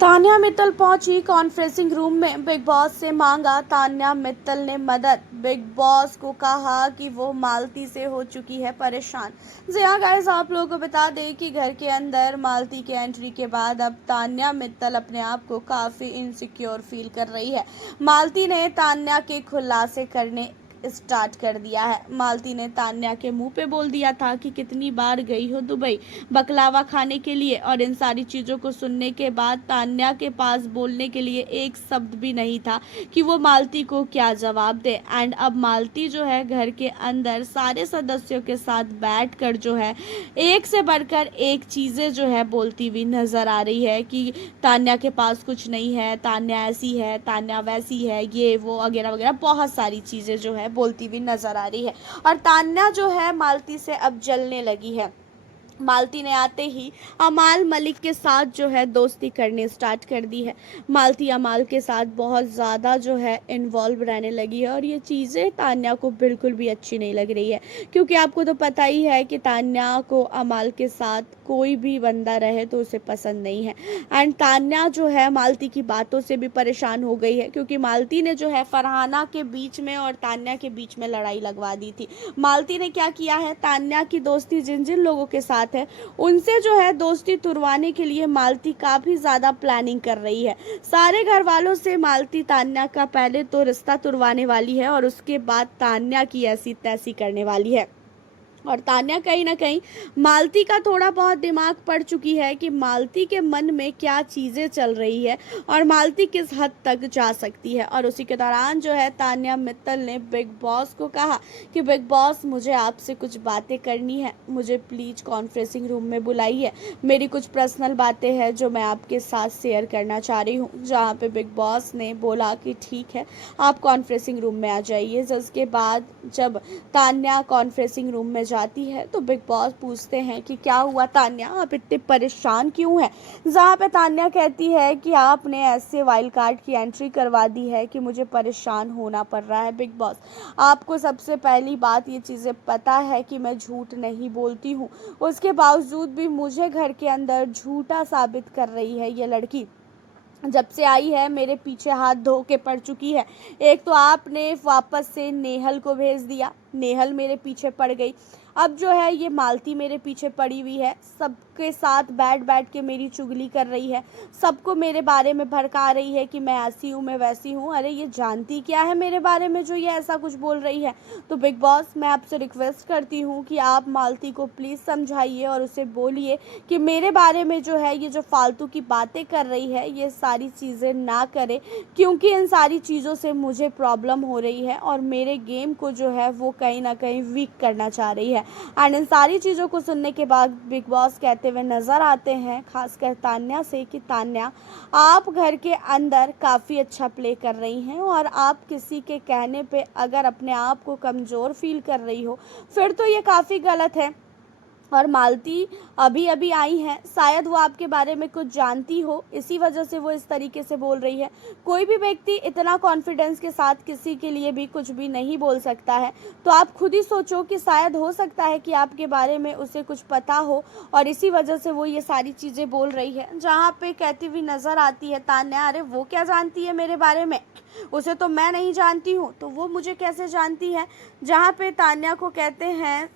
तान्या मित्तल पहुंची conferencing room में, big boss से मांगा तान्या मित्तल ने मदद। बिग बॉस को कहा कि वो मालती से हो चुकी है परेशान। जी हाँ गाइस, आप लोगों को बता दें कि घर के अंदर मालती के एंट्री के बाद अब तान्या मित्तल अपने आप को काफ़ी इनसिक्योर फील कर रही है। मालती ने तान्या के खुलासे करने स्टार्ट कर दिया है। मालती ने तान्या के मुंह पे बोल दिया था कि कितनी बार गई हो दुबई बकलावा खाने के लिए, और इन सारी चीज़ों को सुनने के बाद तान्या के पास बोलने के लिए एक शब्द भी नहीं था कि वो मालती को क्या जवाब दे। एंड अब मालती जो है घर के अंदर सारे सदस्यों के साथ बैठकर जो है एक से बढ़कर एक चीज़ें जो है बोलती हुई नज़र आ रही है कि तान्या के पास कुछ नहीं है, तान्या ऐसी है, तान्या वैसी है, ये वो वगैरह वगैरह बहुत सारी चीज़ें जो है बोलती हुई नजर आ रही है। और तान्या जो है मालती से अब जलने लगी है। मालती ने आते ही अमाल मलिक के साथ जो है दोस्ती करने स्टार्ट कर दी है। मालती अमाल के साथ बहुत ज़्यादा जो है इन्वॉल्व रहने लगी है, और ये चीज़ें तान्या को बिल्कुल भी अच्छी नहीं लग रही है, क्योंकि आपको तो पता ही है कि तान्या को अमाल के साथ कोई भी बंदा रहे तो उसे पसंद नहीं है। एंड तान्या जो है मालती की बातों से भी परेशान हो गई है, क्योंकि मालती ने जो है फरहाना के बीच में और तान्या के बीच में लड़ाई लगवा दी थी। मालती ने क्या किया है, तान्या की दोस्ती जिन जिन लोगों के साथ है उनसे जो है दोस्ती तुड़वाने के लिए मालती काफी ज्यादा प्लानिंग कर रही है। सारे घर वालों से मालती तान्या का पहले तो रिश्ता तुड़वाने वाली है, और उसके बाद तान्या की ऐसी तैसी करने वाली है। और तान्या कहीं ना कहीं मालती का थोड़ा बहुत दिमाग पड़ चुकी है कि मालती के मन में क्या चीज़ें चल रही है और मालती किस हद तक जा सकती है। और उसी के दौरान जो है तान्या मित्तल ने बिग बॉस को कहा कि बिग बॉस, मुझे आपसे कुछ बातें करनी है, मुझे प्लीज़ कॉन्फ्रेंसिंग रूम में बुलाइए। मेरी कुछ पर्सनल बातें हैं जो मैं आपके साथ शेयर करना चाह रही हूँ। जहाँ पे बिग बॉस ने बोला कि ठीक है, आप कॉन्फ्रेंसिंग रूम में आ जाइए। जिसके बाद जब तान्या कॉन्फ्रेंसिंग रूम में जाती है तो बिग बॉस पूछते हैं कि क्या हुआ तान्या, आप इतने परेशान क्यों हैं। जहाँ पे तान्या कहती है कि आपने ऐसे वाइल्ड कार्ड की एंट्री करवा दी है कि मुझे परेशान होना पड़ रहा है। बिग बॉस, आपको सबसे पहली बात ये चीज़ें पता है कि मैं झूठ नहीं बोलती हूँ, उसके बावजूद भी मुझे घर के अंदर झूठा साबित कर रही है ये लड़की। जब से आई है मेरे पीछे हाथ धो के पड़ चुकी है। एक तो आपने वापस से नेहल को भेज दिया, नेहल मेरे पीछे पड़ गई। अब जो है ये मालती मेरे पीछे पड़ी हुई है, सबके साथ बैठ बैठ के मेरी चुगली कर रही है, सबको मेरे बारे में भड़का रही है कि मैं ऐसी हूँ, मैं वैसी हूँ। अरे ये जानती क्या है मेरे बारे में जो ये ऐसा कुछ बोल रही है। तो बिग बॉस, मैं आपसे रिक्वेस्ट करती हूँ कि आप मालती को प्लीज़ समझाइए और उसे बोलिए कि मेरे बारे में जो है ये जो फालतू की बातें कर रही है ये सारी चीज़ें ना करे, क्योंकि इन सारी चीज़ों से मुझे प्रॉब्लम हो रही है और मेरे गेम को जो है वो कहीं ना कहीं वीक करना चाह रही है। एंड इन सारी चीज़ों को सुनने के बाद बिग बॉस कहते हुए नज़र आते हैं खासकर तान्या से कि तान्या, आप घर के अंदर काफ़ी अच्छा प्ले कर रही हैं, और आप किसी के कहने पे अगर अपने आप को कमज़ोर फील कर रही हो फिर तो ये काफ़ी गलत है। और मालती अभी अभी आई हैं, शायद वो आपके बारे में कुछ जानती हो, इसी वजह से वो इस तरीके से बोल रही है। कोई भी व्यक्ति इतना कॉन्फिडेंस के साथ किसी के लिए भी कुछ भी नहीं बोल सकता है। तो आप खुद ही सोचो कि शायद हो सकता है कि आपके बारे में उसे कुछ पता हो, और इसी वजह से वो ये सारी चीज़ें बोल रही है। जहाँ पे कहती हुई नज़र आती है तान्या, अरे वो क्या जानती है मेरे बारे में, उसे तो मैं नहीं जानती हूँ, तो वो मुझे कैसे जानती है। जहाँ पे तान्या को कहते हैं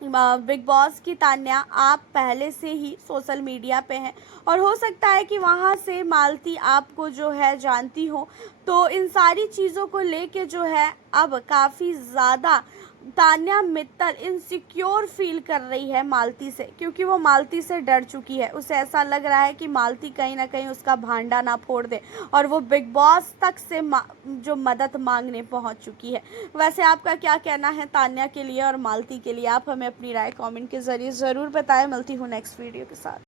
बिग बॉस की, तान्या आप पहले से ही सोशल मीडिया पे हैं, और हो सकता है कि वहाँ से मालती आपको जो है जानती हो। तो इन सारी चीज़ों को लेके जो है अब काफ़ी ज़्यादा तान्या मित्तल इनसिक्योर फील कर रही है मालती से, क्योंकि वो मालती से डर चुकी है। उसे ऐसा लग रहा है कि मालती कहीं ना कहीं उसका भांडा ना फोड़ दे, और वो बिग बॉस तक से जो मदद मांगने पहुंच चुकी है। वैसे आपका क्या कहना है तान्या के लिए और मालती के लिए, आप हमें अपनी राय कमेंट के ज़रिए ज़रूर बताएं। मिलती हूँ नेक्स्ट वीडियो के साथ।